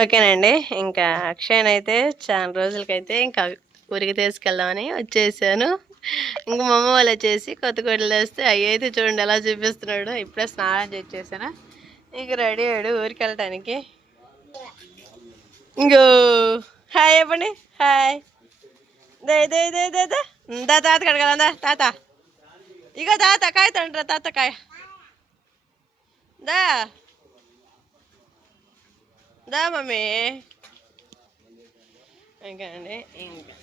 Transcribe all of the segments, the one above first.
ఓకేనండి. ఇంకా అక్షయ్‌నైతే చాలా రోజులకైతే ఇంకా ఊరికి తీసుకెళ్దామని వచ్చేసాను. ఇంక మా అమ్మ వాళ్ళు వచ్చేసి కొత్త కోడలు తెస్తే అవి అయితే చూడండి ఎలా చూపిస్తున్నాడు. ఇప్పుడే స్నానం చేసేసాను. ఇంక రెడీ అయ్యాడు ఊరికి వెళ్ళటానికి. ఇంకో హాయ్ చెప్పండి. హాయ్ దే దే దే దే దే దా తాత కడగలందా తాత. ఇగో తాత కాయ తండ్రా తాత కాయ దా దా మమ్మీ. ఇంకా అండి ఇంకా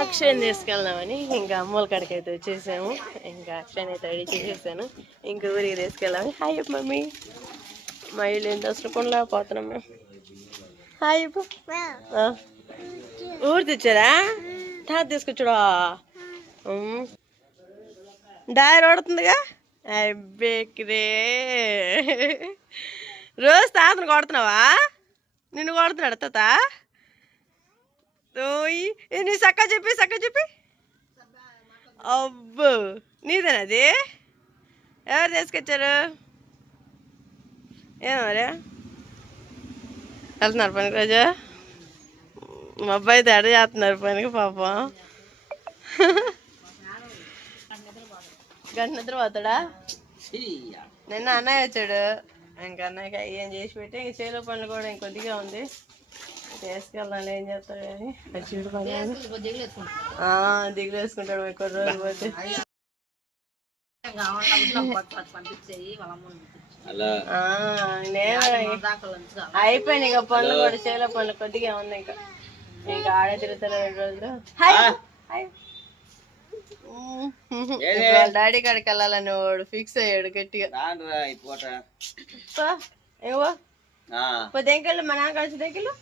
అక్షయ్ని తీసుకెళ్దామని ఇంకా అమ్మోల కాడికి అయితే వచ్చేసాము. ఇంకా అక్షయ్ని అయితే రెడీ చేసేసాను. ఇంకా ఊరికి తీసుకెళ్దామని. Hi mummy. మా ఇల్లు ఎంత అసలు కొనలేకపోతున్నాం మేము. హాయ్ ఊరు తెచ్చారా తాత తీసుకొచ్చాడా. దారి ఓడుతుందిగా అబ్బేకిరే. రోజు తాతను కొడుతున్నావా. నిన్ను కొడుతున్నాడు తాత. నీ సక్క చెప్పి అబ్బో నీదేనా అది. ఎవరు తీసుకొచ్చారు. ఏమో మరి వెళ్తున్నారు పనికి రోజు. మా అబ్బాయి తేడ చేస్తున్నారు పనికి పాపం. గంట నిద్ర పోతాడా. నిన్న అన్నయ్య వచ్చాడు. ఇంకా అన్నయ్యకి ఏం చేసి పెట్టి ఇంక చేలో పనులు కూడా ఇంకొద్దిగా ఉంది. తీసుకెళ్దాం ఏం చేస్తాడు కానీ చూడు పని దిగులు వేసుకుంటాడు కొన్ని రోజులు పోతే. అయిపోయింది ఇక పనులు కూడా చేలో పనులు కొద్దిగా ఉంది. ఇంకా ఆడే తిరుగుతారు 2 రోజులు. డాడీ కాడికి వెళ్ళాలని వాడు ఫిక్స్ అయ్యాడు గట్టిగా. దెంకెళ్ళు మా నాన్న కలిసి దెంకెళ్ళు.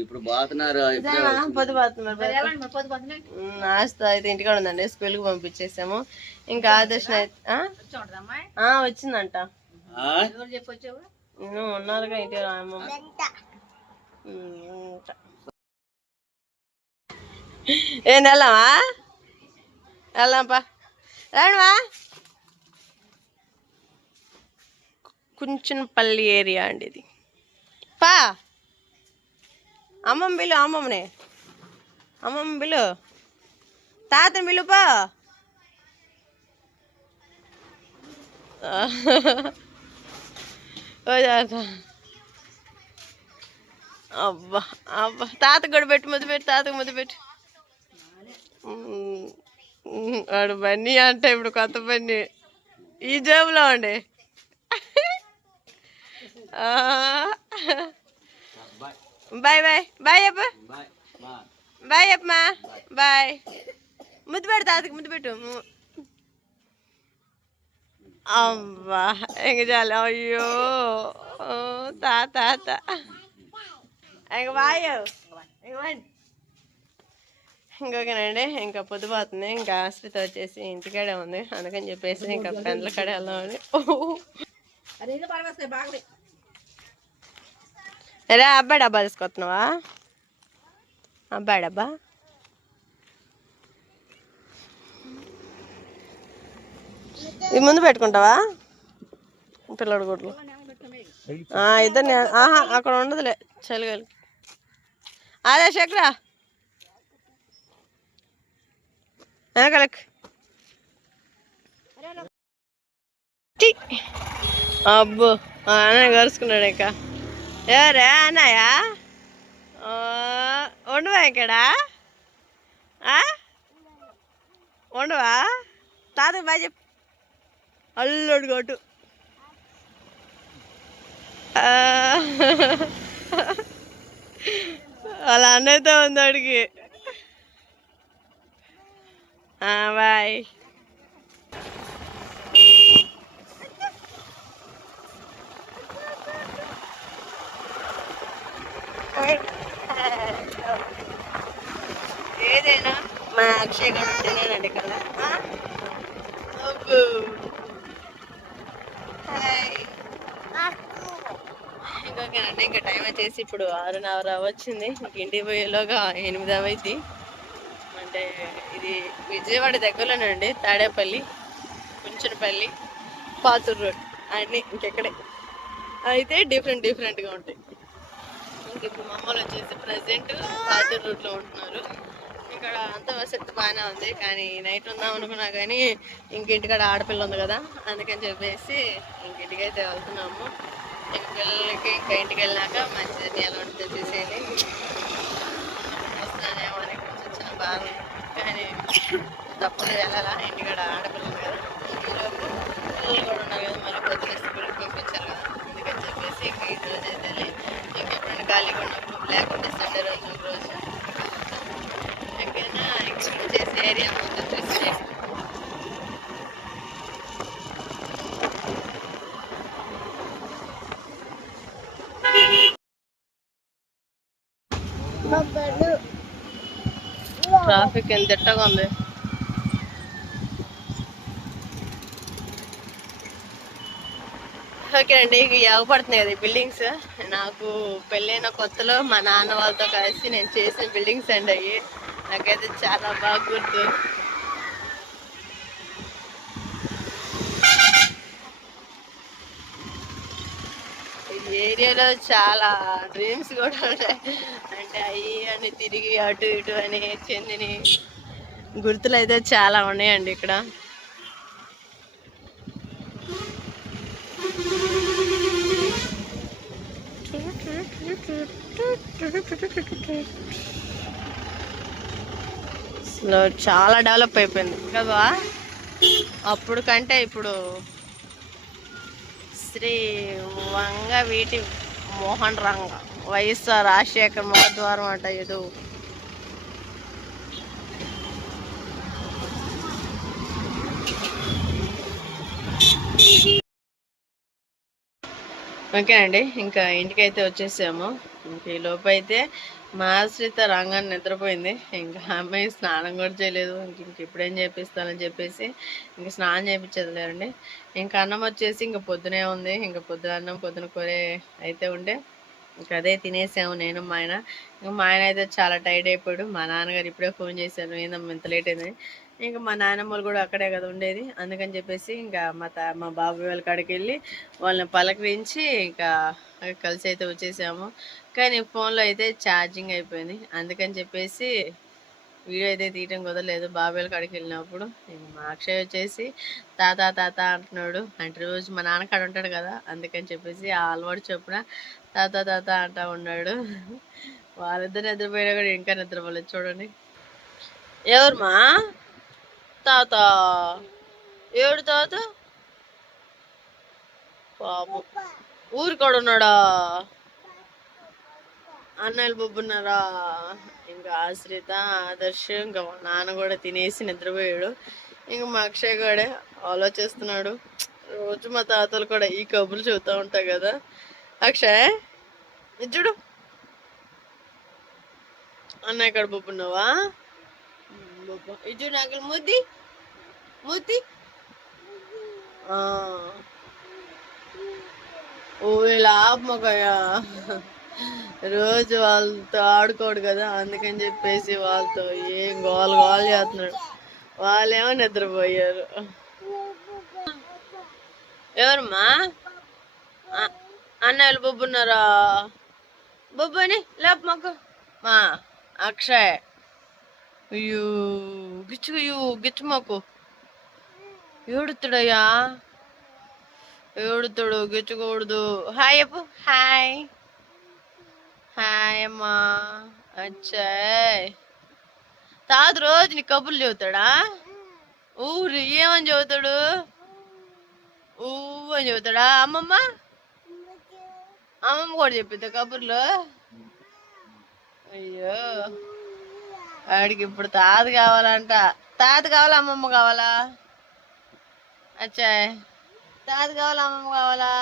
ఇప్పుడు పోతున్నారు. పొద్దు నాస్తా అయితే ఇంటికాడ ఉందండి. స్కూల్కి పంపించేసాము. ఇంకా ఆదర్శన వచ్చిందంట. ఉన్నారుగా ఇంటి ఏం వెళ్దామా రానువా. కుంచనపల్లి ఏరియా అండి ఇది. పా అమ్మమ్మ బిల్లు అమ్మమ్మనే అమ్మమ్మ బిల్లు తాతని బిల్లు పా. అబ్బా అబ్బా తాత కూడా పెట్టి ముద్దు పెట్టి తాతకు ముద్దు పెట్టి. వాడు బన్నీ అంటే ఇప్పుడు కొత్త బన్నీ ఈ జేబులో ఉండి. బాయ్ బాయ్ బాయ్ చెప్ప బాయ్ చెప్పమా బాయ్. ముద్దు పెట్టు తాతకి ముద్దు పెట్టు. అబ్బా ఇంక చాలు. అయ్యో తాత ఇంక బాయ్. ఇంకొకనండి ఇంకా పొద్దుపోతుంది. ఇంకా ఆశ్రిత వచ్చేసి ఇంటికాడే ఉంది. అందుకని చెప్పేసి ఇంకా ఫ్రెండ్ల కాడే వెళ్దామని. రా అబ్బాయి డబ్బా తీసుకొస్తున్నావా. అబ్బాయి డబ్బా ఇది ముందు పెట్టుకుంటావా. పిల్లడు గుడ్లు ఇద్దరిని అక్కడ ఉండదులే చలిగాలికి. అదే శేఖరా వెనకాలకి. అబ్బో అన్నయ్య కరుచుకున్నాడు. ఇంకా ఎవరే అన్నయ్య ఉండవా ఇక్కడ ఉండవా. తాతకు బాగా చెప్పు. అల్లుడు కొట్టు. అలా అన్నయ్యతో ఉంది అడిగి. బాయ్. ఏదైనా మా అక్షయ్ గారు ఉంటేనేనండి కదా. ఇంకొకనండి ఇంకా టైం వచ్చేసి ఇప్పుడు 6:30 వచ్చింది. ఇంటికి పోయేలోగా 8 అవుతుంది. అంటే ఇది విజయవాడ దగ్గరలోనండి తాడేపల్లి. కుంచనపల్లి, పాతూరు రోడ్ అన్నీ ఇంకెక్కడే అయితే డిఫరెంట్గా ఉంటాయి. ఇంక ఇప్పుడు మా అమ్మలు వచ్చేసి ప్రజెంట్ పాతూరు రోడ్లో ఉంటున్నారు. ఇక్కడ అంత వసతి బాగానే ఉంది, కానీ నైట్ ఉందాం అనుకున్నా కానీ ఇంకింటికాడ ఆడపిల్ల ఉంది కదా, అందుకని చెప్పేసి ఇంకింటికైతే వెళ్తున్నాము. ఇంక పిల్లలకి ఇంకా ఇంటికి వెళ్ళినాక మంచిది ఎలా ఉంటుంది చూసేది వస్తానేమో అని కొంచెం చిన్న బాధ, కానీ తప్పదు వెళ్ళాలా, ఇంటికాడ ఆడపిల్ల ఉంది కదా. ఈలోపు పిల్లలు కూడా ఉన్నారు కదా, మళ్ళీ పొద్దున స్కూల్కి పంపించారు కదా, అందుకని చెప్పేసి ఇంక ఈ రోజు అయితే ఇంకెప్పుడైనా ఖాళీగా ఉన్నప్పుడు లేకుంటే సండే రోజు ఒక రోజు ఎక్కడైనా ఇక్కడ చేసే ఏరియా మొత్తం చూసి ట్రాఫిక్ ఎంత ఎట్టగా ఉంది. ఓకే అండి, ఇక యాగపడుతున్నాయి కదా ఈ బిల్డింగ్స్. నాకు పెళ్ళైన కొత్తలో మా నాన్న వాళ్ళతో కలిసి నేను చేసిన బిల్డింగ్స్ అండి అయ్యి. నాకైతే చాలా బాగా గుర్తు. ఈ ఏరియాలో చాలా డ్రీమ్స్ కూడా ఉంటాయి, అంటే అవి అని తిరిగి అటు ఇటు అని చెందిన గుర్తులు అయితే చాలా ఉన్నాయండి ఇక్కడ. చాలా డెవలప్ అయిపోయింది కదా అప్పుడు కంటే ఇప్పుడు. శ్రీ వంగవీటి మోహన్ రంగ వైఎస్ఆర్ రాజశేఖర్ ముఖద్వారం అంట ఏదో. ఓకే అండి, ఇంకా ఇంటికైతే వచ్చేసాము. ఇంక ఈ లోపు అయితే మా ఆశ్రిత రంగాన్ని నిద్రపోయింది. ఇంకా అమ్మాయి స్నానం కూడా చేయలేదు. ఇంక ఇప్పుడేం చేపిస్తానని చెప్పేసి ఇంక స్నానం చేయించేది లేదండి. ఇంకా అన్నం వచ్చేసి ఇంక పొద్దునే ఉంది. ఇంకా పొద్దున అన్నం పొద్దున కూర అయితే ఉండే ఇంక అదే తినేసాము నేను మా ఆయన. ఇంకా మా ఆయన అయితే చాలా టైర్డ్ అయిపోయాడు. మా నాన్నగారు ఇప్పుడే ఫోన్ చేశాను, ఏందమ్మా ఇంత లేట్ అయిందని. ఇంకా మా నాన్నమ్మలు కూడా అక్కడే కదా ఉండేది, అందుకని చెప్పేసి ఇంకా మా బాబు వాళ్ళ కాడికి వెళ్ళి వాళ్ళని పలకరించి ఇంకా కలిసి అయితే వచ్చేసాము. కానీ ఫోన్లో అయితే ఛార్జింగ్ అయిపోయింది, అందుకని చెప్పేసి వీడియో అయితే తీయటం కుదరలేదు. బాబాయ్ కాడికి వెళ్ళినప్పుడు మా అక్షయ్ వచ్చేసి తాత తాత అంటున్నాడు. అంటే రోజు మా నాన్న కాడ ఉంటాడు కదా, అందుకని చెప్పేసి ఆ అలవాటు చొప్పున తాత తాత అంటా ఉన్నాడు. వాళ్ళిద్దరు నిద్రపోయినా కూడా ఇంకా నిద్రపోలేదు చూడండి. ఎవరు మా తాత? ఏడు తాత పాపం ఊరి కాడ ఉన్నాడా? అన్నయ్యలు బొబ్బున్నారా? ఇంకా ఆశ్రిత ఆదర్శ్ ఇంకా మా నాన్న కూడా తినేసి నిద్రపోయాడు. ఇంకా మా అక్షయ్ కూడా ఆలోచిస్తున్నాడు. రోజు మా తాతలు కూడా ఈ కబుర్లు చెబుతూ ఉంటాయి కదా. అక్షయ్ ఇచ్చుడు అన్నయ్య కాడ బొబ్బున్నావా? బొబ్బ ఇచ్చు నాకు ముద్ది ముద్ది. ఓ ఇలా ఆపమకయ్యా, రోజు వాళ్ళతో ఆడుకోడు కదా, అందుకని చెప్పేసి వాళ్ళతో ఏం గోల గోల చేస్తున్నాడు. వాళ్ళేమో నిద్రపోయారు. ఎవరమ్మా? అన్నయ్యలు బొబ్బున్నారా? బొబ్బని లేప మాకు మా అక్షయ్. అయ్యో గిచ్చు మాకు ఏడుతుడయ్యా, ఏడుతుడు, గిచ్చకూడదు. హాయ్ చెప్పు. హాయ్ హాయ్ అమ్మా. అచ్చాయ్ తాత రోజు నీ కబుర్లు చెబుతాడా? ఊరు ఏమని చెబుతాడు? ఊ అని చెబుతాడా? అమ్మమ్మ కూడా చెప్పిద్దా కబుర్లు? అయ్యో వాడికి ఇప్పుడు తాత కావాలంట. తాత కావాలా అమ్మమ్మ కావాలా? అచ్చాయ్ తాత కావాలా అమ్మమ్మ కావాలా?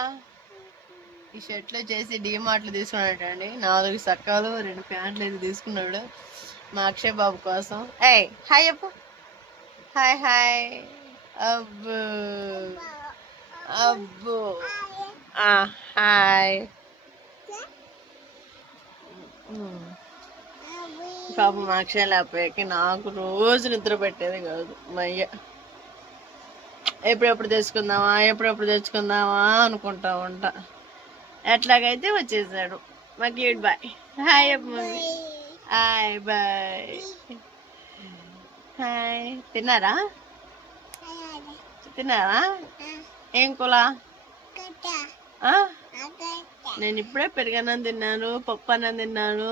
ఈ షర్ట్లు చేసి డీమార్ట్లు తీసుకున్నాడండి. 4 సక్కాలు 2 ప్యాంట్లు అయితే తీసుకున్నాడు మా అక్షయ్ బాబు కోసం. ఏయ్ హాయ్ చెప్పు. Hi hi. అబ్బో అబ్బో హాయ్. పాపం మా అక్షయ్ లేకపోయాకి నాకు రోజు నిద్ర పెట్టేది కాదు. మయ్య ఎప్పుడెప్పుడు తెచ్చుకుందామా అనుకుంటా ఉంటా. ఎట్లాగైతే వచ్చేసాడు మా cute boy. Hi mummy. Hi boy. Hi. తిన్నారా? ఏం కూర? నేను ఇప్పుడే పెరుగన్నం తిన్నాను, పప్పు అన్నం తిన్నాను.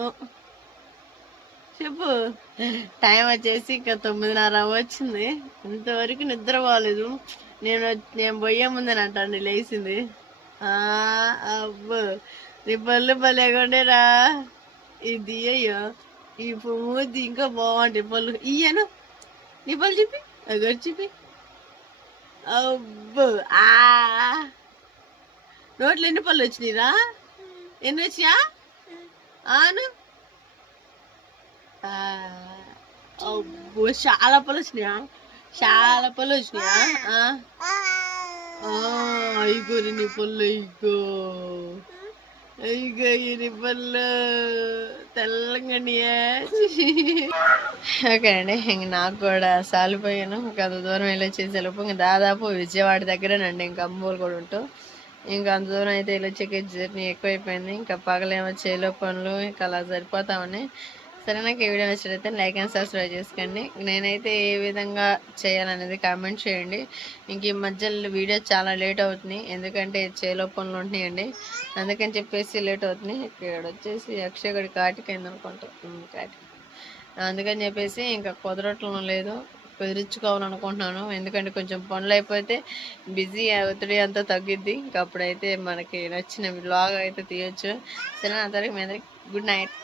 చెప్పు. టైం వచ్చేసి ఇంకా 9:30 వచ్చింది. ఇంతవరకు నిద్ర పోలేదు. నేను పోయే ముందేనంటాను లేచింది. అబ్బో నీ పళ్ళు భలేకుండేరా. ఇది అయ్యో ఈ మూతి ఇంకా బాగుంటాయి పళ్ళు. ఇయ్యను నీ పళ్ళు చూపి, అగరు చూపి. అబ్బో నోట్లో ఎన్ని పళ్ళు వచ్చినాయిరా? ఎన్ని వచ్చినా? ఆను. అబ్బో చాలా పళ్ళు వచ్చినాయా? ఇగో నీ పళ్ళు. ఇగో నీ పళ్ళు తెల్లంగా. ఓకే అండి, ఇంక నాకు కూడా సాలిపోయాను. ఇంకా అంత దూరం వెళ్ళొచ్చేసేలోపు ఇంక దాదాపు విజయవాడ దగ్గరేనండి. ఇంకా అమ్మూరు కూడా ఉంటూ ఇంకా అంత దూరం అయితే వెళ్ళొచ్చే జర్నీ ఎక్కువైపోయింది. ఇంకా పగలేమో చేలో పనులు ఇంకా అలా సరిపోతామని. సరే, నాకు ఈ వీడియో నచ్చినట్లయితే లైక్ అండ్ సబ్స్క్రైబ్ చేసుకోండి. నేనైతే ఏ విధంగా చేయాలనేది కామెంట్ చేయండి. ఇంక ఈ మధ్యలో వీడియో చాలా లేట్ అవుతుంది, ఎందుకంటే చేలో పనులు ఉంటున్నాయండి. అందుకని చెప్పేసి లేట్ అవుతుంది. ఇక్కడ వచ్చేసి అక్షయగడి కాటికైంది అనుకుంటా, కాటికి. అందుకని చెప్పేసి ఇంకా కుదరట్లం లేదు, కుదిరించుకోవాలనుకుంటున్నాను. ఎందుకంటే కొంచెం పనులు అయిపోతే బిజీ ఒత్తిడి అంతా తగ్గిద్ది. ఇంకా అప్పుడైతే మనకి నచ్చిన వ్లాగ్ అయితే తీయొచ్చు. సరే, అందరికి మీ అందరికి గుడ్ నైట్.